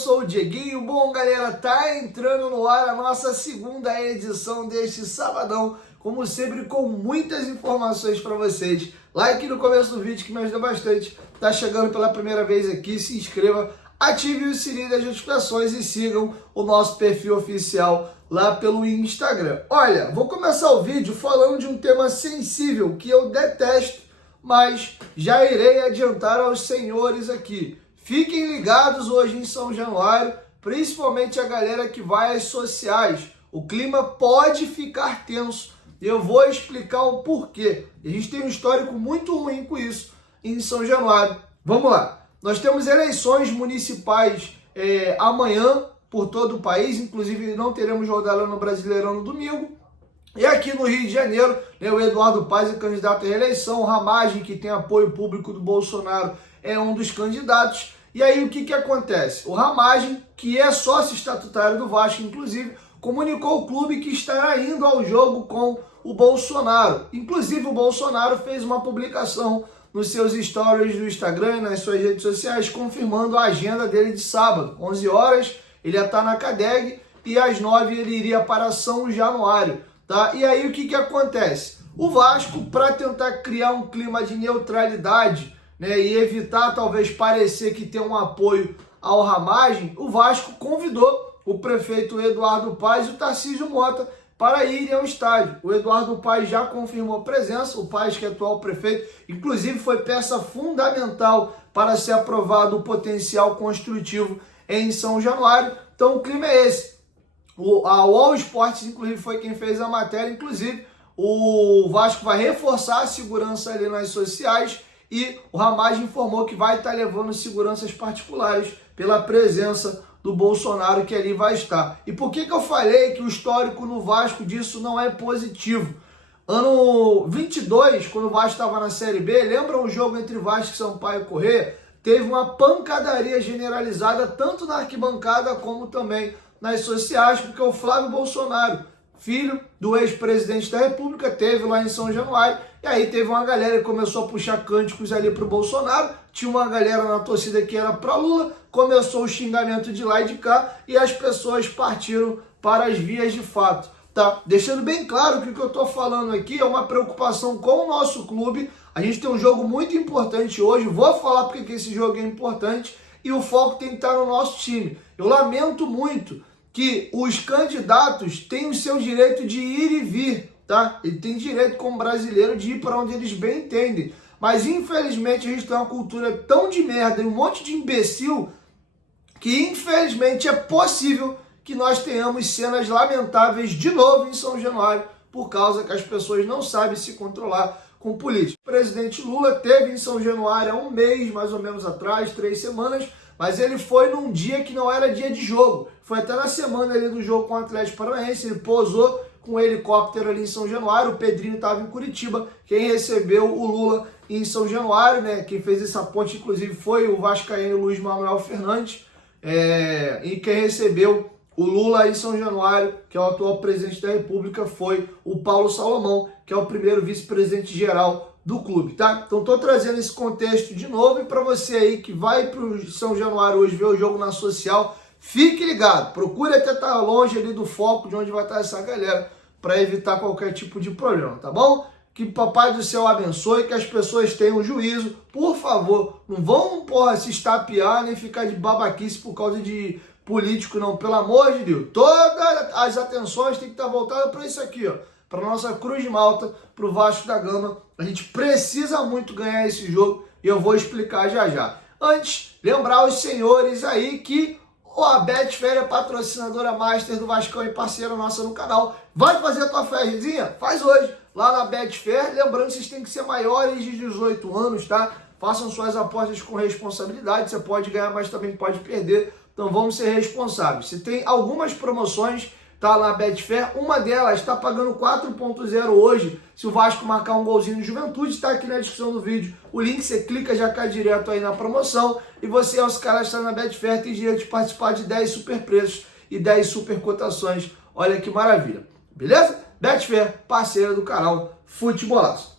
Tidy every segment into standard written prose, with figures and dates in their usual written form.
sou o Dieguinho. Bom, galera, tá entrando no ar a nossa segunda edição deste sabadão, como sempre, com muitas informações para vocês. Like no começo do vídeo que me ajuda bastante. Tá chegando pela primeira vez aqui, se inscreva, ative o sininho das notificações e sigam o nosso perfil oficial lá pelo Instagram. Olha, vou começar o vídeo falando de um tema sensível que eu detesto, mas já irei adiantar aos senhores aqui. Fiquem ligados hoje em São Januário, principalmente a galera que vai às sociais. O clima pode ficar tenso e eu vou explicar o porquê. A gente tem um histórico muito ruim com isso em São Januário. Vamos lá. Nós temos eleições municipais amanhã por todo o país, inclusive não teremos rodada no Brasileirão no domingo. E aqui no Rio de Janeiro, o Eduardo Paes é candidato à reeleição, o Ramagem, que tem apoio público do Bolsonaro, é um dos candidatos. E aí o que acontece? O Ramagem, que é sócio estatutário do Vasco, inclusive, comunicou ao clube que estará indo ao jogo com o Bolsonaro. Inclusive o Bolsonaro fez uma publicação nos seus stories do Instagram e nas suas redes sociais, confirmando a agenda dele de sábado. 11 horas ele ia estar na CADEG e às 9 ele iria para São Januário. Tá? E aí o que acontece? O Vasco, para tentar criar um clima de neutralidade, e evitar talvez parecer que tem um apoio ao Ramagem, o Vasco convidou o prefeito Eduardo Paes e o Tarcísio Mota para irem ao estádio. O Eduardo Paes já confirmou presença, o Paes, que é atual prefeito, inclusive foi peça fundamental para ser aprovado o potencial construtivo em São Januário. Então o clima é esse. A UOL Esportes, inclusive, foi quem fez a matéria. Inclusive, o Vasco vai reforçar a segurança ali nas sociais e o Ramagem informou que vai estar levando seguranças particulares pela presença do Bolsonaro, que ali vai estar. E por que eu falei que o histórico no Vasco disso não é positivo? Ano 22, quando o Vasco estava na Série B, lembram o jogo entre Vasco e Sampaio Corrêa? Teve uma pancadaria generalizada, tanto na arquibancada como também nas sociais, porque o Flávio Bolsonaro, filho do ex-presidente da República, teve lá em São Januário, e aí teve uma galera que começou a puxar cânticos ali pro Bolsonaro, tinha uma galera na torcida que era pra Lula, começou o xingamento de lá e de cá, e as pessoas partiram para as vias de fato, tá? Deixando bem claro que o que eu tô falando aqui é uma preocupação com o nosso clube. A gente tem um jogo muito importante hoje, vou falar porque que esse jogo é importante, e o foco tem que estar no nosso time. Eu lamento muito que os candidatos têm o seu direito de ir e vir, tá? Ele tem direito, como brasileiro, de ir para onde eles bem entendem. Mas, infelizmente, a gente tem uma cultura tão de merda e um monte de imbecil que, infelizmente, é possível que nós tenhamos cenas lamentáveis de novo em São Januário por causa que as pessoas não sabem se controlar com política. O presidente Lula teve em São Januário há um mês, mais ou menos atrás, 3 semanas, mas ele foi num dia que não era dia de jogo. Foi até na semana ali do jogo com o Atlético Paranaense, ele pousou com um helicóptero ali em São Januário, o Pedrinho estava em Curitiba, quem recebeu o Lula em São Januário, quem fez essa ponte, inclusive, foi o vascaíno Luiz Manuel Fernandes, e quem recebeu o Lula em São Januário, que é o atual presidente da República, foi o Paulo Salomão, que é o primeiro vice-presidente geral do clube, tá? Então tô trazendo esse contexto de novo, e para você aí que vai pro São Januário hoje ver o jogo na social, fique ligado, procure até estar longe ali do foco de onde vai estar essa galera, para evitar qualquer tipo de problema, tá bom? Que o Papai do Céu abençoe, que as pessoas tenham juízo, por favor, não vão, se estapear, nem ficar de babaquice por causa de político, não, pelo amor de Deus. Todas as atenções têm que estar voltadas para isso aqui, para nossa Cruz de Malta, para o Vasco da Gama. A gente precisa muito ganhar esse jogo e eu vou explicar já já. Antes, lembrar os senhores aí que a Betfair é patrocinadora master do Vascão e parceira nossa no canal. Vai fazer a tua fezinha? Faz hoje, lá na Betfair. Lembrando que vocês têm que ser maiores de 18 anos, tá? Façam suas apostas com responsabilidade. Você pode ganhar, mas também pode perder. Então vamos ser responsáveis. Você tem algumas promoções, tá, lá na Betfair. Uma delas está pagando 4.0 hoje. Se o Vasco marcar um golzinho no Juventude, está aqui na descrição do vídeo. O link você clica, já cai direto aí na promoção. E você, ao se cadastrar na Betfair, tem direito de participar de 10 super preços e 10 super cotações. Olha que maravilha. Beleza? Betfair, parceira do canal Futebolaço.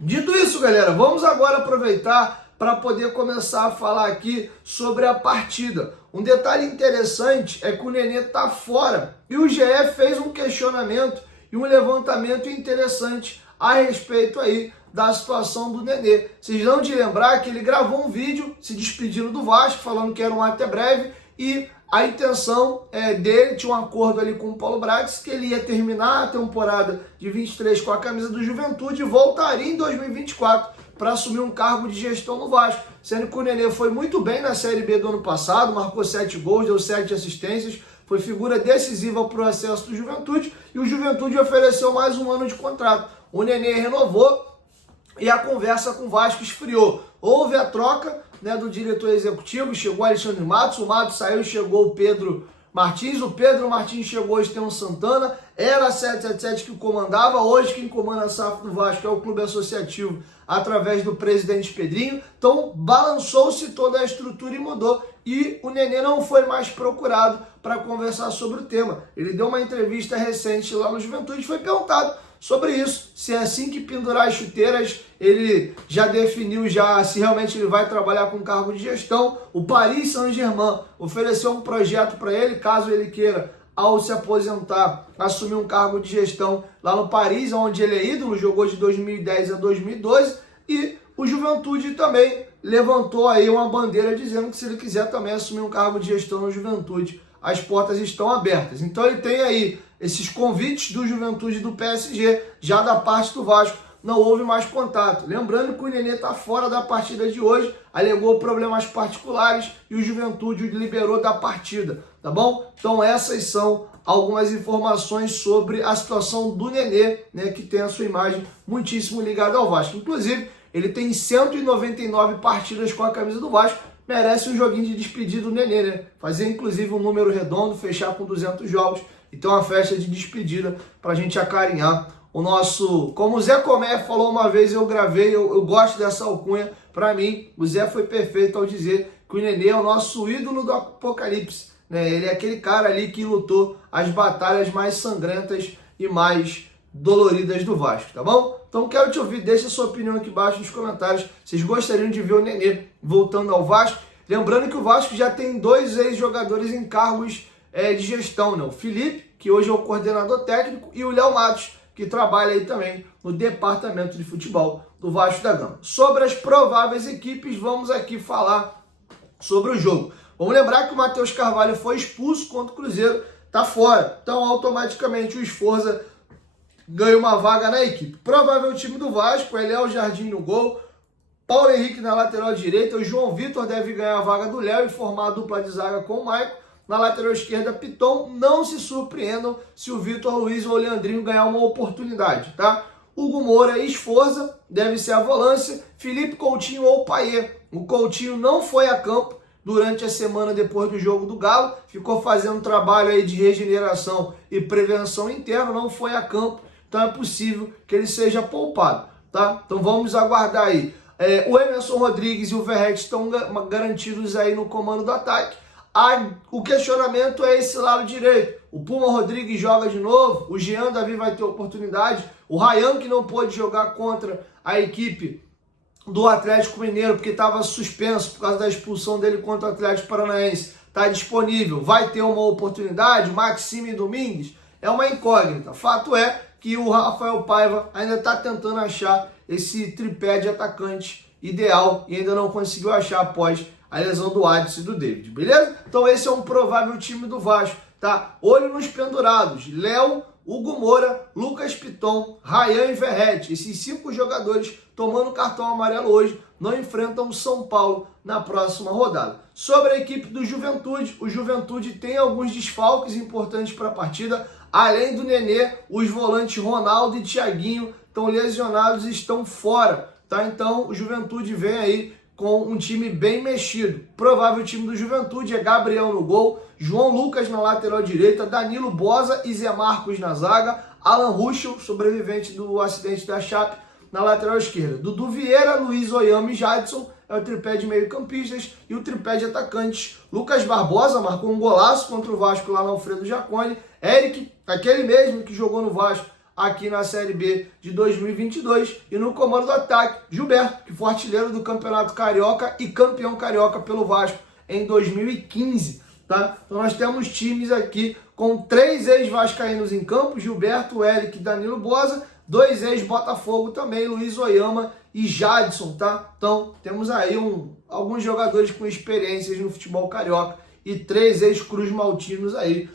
Dito isso, galera, vamos agora aproveitar para poder começar a falar aqui sobre a partida. Um detalhe interessante é que o Nenê está fora e o GE fez um questionamento e um levantamento interessante a respeito aí da situação do Nenê. Vocês vão de lembrar que ele gravou um vídeo se despedindo do Vasco, falando que era um até breve, e a intenção dele, tinha um acordo ali com o Paulo Brax, que ele ia terminar a temporada de 23 com a camisa do Juventude e voltaria em 2024 para assumir um cargo de gestão no Vasco, sendo que o Nenê foi muito bem na Série B do ano passado, marcou 7 gols, deu 7 assistências, foi figura decisiva para o acesso do Juventude, e o Juventude ofereceu mais um ano de contrato. O Nenê renovou e a conversa com o Vasco esfriou. Houve a troca, né, do diretor executivo, chegou Alexandre Matos, o Matos saiu, chegou o Pedro Martins, o Pedro Martins chegou o Estevão Santana, era a 777 que comandava, hoje quem comanda a SAF do Vasco é o clube associativo através do presidente Pedrinho, então balançou-se toda a estrutura e mudou, e o Nenê não foi mais procurado para conversar sobre o tema. Ele deu uma entrevista recente lá no Juventude e foi perguntado sobre isso, se é assim que pendurar as chuteiras. Ele já definiu se realmente ele vai trabalhar com cargo de gestão. O Paris Saint-Germain ofereceu um projeto para ele, caso ele queira, ao se aposentar, assumir um cargo de gestão lá no Paris, onde ele é ídolo, jogou de 2010 a 2012, e o Juventude também levantou aí uma bandeira dizendo que se ele quiser também assumir um cargo de gestão no Juventude, as portas estão abertas. Então ele tem aí esses convites do Juventude e do PSG, já da parte do Vasco, não houve mais contato. Lembrando que o Nenê está fora da partida de hoje, alegou problemas particulares e o Juventude o liberou da partida, tá bom? Então essas são algumas informações sobre a situação do Nenê, né, que tem a sua imagem muitíssimo ligada ao Vasco. Inclusive, ele tem 199 partidas com a camisa do Vasco, merece um joguinho de despedida do Nenê, né? Fazer inclusive um número redondo, fechar com 200 jogos, então uma festa de despedida para a gente acarinhar o nosso... Como o Zé Comé falou uma vez, eu gravei, eu gosto dessa alcunha, para mim o Zé foi perfeito ao dizer que o Nenê é o nosso ídolo do apocalipse, né? Ele é aquele cara ali que lutou as batalhas mais sangrentas e mais doloridas do Vasco, tá bom? Então quero te ouvir, deixa a sua opinião aqui embaixo nos comentários. Vocês gostariam de ver o Nenê voltando ao Vasco? Lembrando que o Vasco já tem 2 ex-jogadores em cargos de gestão, né? O Felipe, que hoje é o coordenador técnico, e o Léo Matos, que trabalha aí também no departamento de futebol do Vasco da Gama. Sobre as prováveis equipes, vamos aqui falar sobre o jogo. Vamos lembrar que o Matheus Carvalho foi expulso contra o Cruzeiro, tá fora. Então automaticamente o Sforza ganha uma vaga na equipe. Provável time do Vasco é Léo Jardim no gol, Paulo Henrique na lateral direita, o João Vitor deve ganhar a vaga do Léo e formar a dupla de zaga com o Maicon. Na lateral esquerda, Piton. Não se surpreendam se o Vitor Luiz ou o Leandrinho ganhar uma oportunidade, tá? Hugo Moura e Sforza deve ser a volância, Felipe Coutinho ou Payet. O Coutinho não foi a campo durante a semana depois do jogo do Galo, ficou fazendo trabalho aí de regeneração e prevenção interna, não foi a campo, então é possível que ele seja poupado, tá? Então vamos aguardar aí. O Emerson Rodrigues e o Verratti estão garantidos aí no comando do ataque. O questionamento é esse lado direito. O Puma Rodrigues joga de novo, o Jean Davi vai ter oportunidade, o Ryan, que não pôde jogar contra a equipe do Atlético Mineiro porque estava suspenso por causa da expulsão dele contra o Atlético Paranaense, está disponível, vai ter uma oportunidade. Maxime Domingues é uma incógnita. Fato é que o Rafael Paiva ainda está tentando achar esse tripé de atacante ideal e ainda não conseguiu achar após a lesão do Adson e do David, beleza? Então esse é um provável time do Vasco, tá? Olho nos pendurados: Léo, Hugo Moura, Lucas Piton, Ryan e Verratti. Esses 5 jogadores tomando cartão amarelo hoje não enfrentam o São Paulo na próxima rodada. Sobre a equipe do Juventude, o Juventude tem alguns desfalques importantes para a partida. Além do Nenê, os volantes Ronaldo e Thiaguinho estão lesionados e estão fora, tá? Então o Juventude vem aí com um time bem mexido. Provável time do Juventude é Gabriel no gol, João Lucas na lateral direita, Danilo Boza e Zé Marcos na zaga, Alan Ruschel, sobrevivente do acidente da Chape, na lateral esquerda. Dudu Vieira, Luiz Oyama e Jadson é o tripé de meio-campistas, e o tripé de atacantes: Lucas Barbosa, marcou um golaço contra o Vasco lá no Alfredo Jaconi, Eric, aquele mesmo que jogou no Vasco aqui na Série B de 2022. E no comando do ataque, Gilberto, que foi artilheiro do Campeonato Carioca e campeão carioca pelo Vasco em 2015. Tá? Então nós temos times aqui com 3 ex-vascaínos em campo, Gilberto, Eric e Danilo Boza, 2 ex-Botafogo também, Luiz Oyama e Jadson, tá? Então temos aí alguns jogadores com experiências no futebol carioca e 3 ex-Cruz Maltinos aí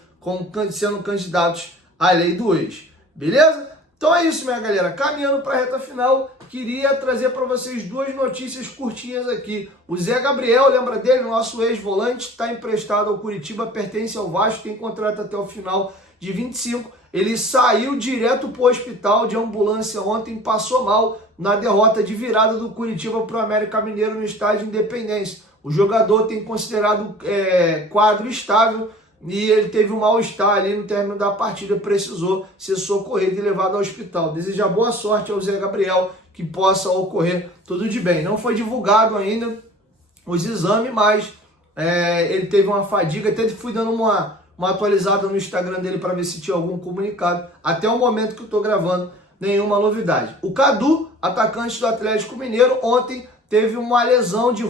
sendo candidatos à lei do ex, beleza? Então é isso, minha galera. Caminhando para a reta final, queria trazer para vocês 2 notícias curtinhas aqui. O Zé Gabriel, lembra dele? Nosso ex-volante, está emprestado ao Curitiba, pertence ao Vasco, tem contrato até o final de 25. Ele saiu direto para o hospital de ambulância ontem, passou mal na derrota de virada do Curitiba para o América Mineiro no estádio Independência. O jogador tem considerado quadro estável, e ele teve um mal-estar ali no término da partida, precisou ser socorrido e levado ao hospital. Deseja boa sorte ao Zé Gabriel, que possa ocorrer tudo de bem. Não foi divulgado ainda os exames, mas ele teve uma fadiga, até fui dando uma atualizada no Instagram dele para ver se tinha algum comunicado. Até o momento que eu estou gravando, nenhuma novidade. O Cadu, atacante do Atlético Mineiro, ontem teve uma lesão de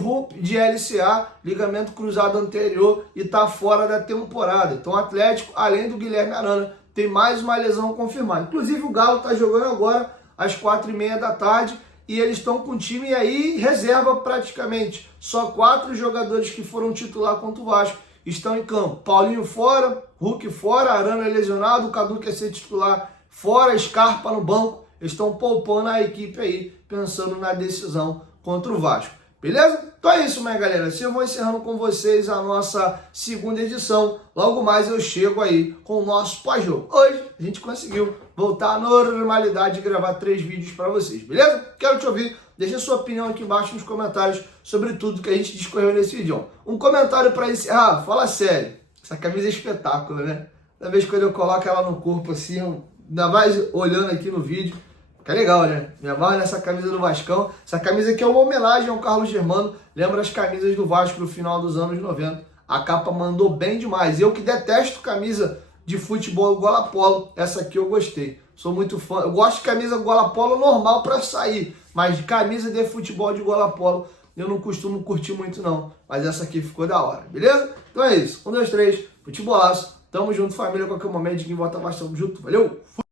LCA, ligamento cruzado anterior, e está fora da temporada. Então o Atlético, além do Guilherme Arana, tem mais uma lesão confirmada. Inclusive o Galo está jogando agora às 4h30 da tarde e eles estão com o time aí reserva praticamente. Só 4 jogadores que foram titular contra o Vasco estão em campo. Paulinho fora, Hulk fora, Arana lesionado, o Cadu quer ser titular fora, Scarpa no banco. Eles estão poupando a equipe aí, pensando na decisão contra o Vasco, beleza? Então é isso, minha galera. Eu vou encerrando com vocês a nossa segunda edição. Logo mais eu chego aí com o nosso pós-jogo. Hoje a gente conseguiu voltar à normalidade de gravar 3 vídeos para vocês, beleza? Quero te ouvir. Deixa a sua opinião aqui embaixo nos comentários sobre tudo que a gente discorreu nesse vídeo. Um comentário para encerrar. Fala sério. Essa camisa é espetáculo, né? Da vez quando eu coloco ela no corpo assim, ainda mais olhando aqui no vídeo, fica legal, né? Me amarro nessa camisa do Vascão. Essa camisa aqui é uma homenagem ao Carlos Germano. Lembra as camisas do Vasco no final dos anos 90. A capa mandou bem demais. Eu que detesto camisa de futebol gola polo, essa aqui eu gostei. Sou muito fã. Eu gosto de camisa gola polo normal para sair, mas de camisa de futebol de gola polo eu não costumo curtir muito não. Mas essa aqui ficou da hora, beleza? Então é isso. 1, 2, 3. Futebolaço. Tamo junto, família. Qualquer momento, de quem volta mais, tamo junto. Valeu!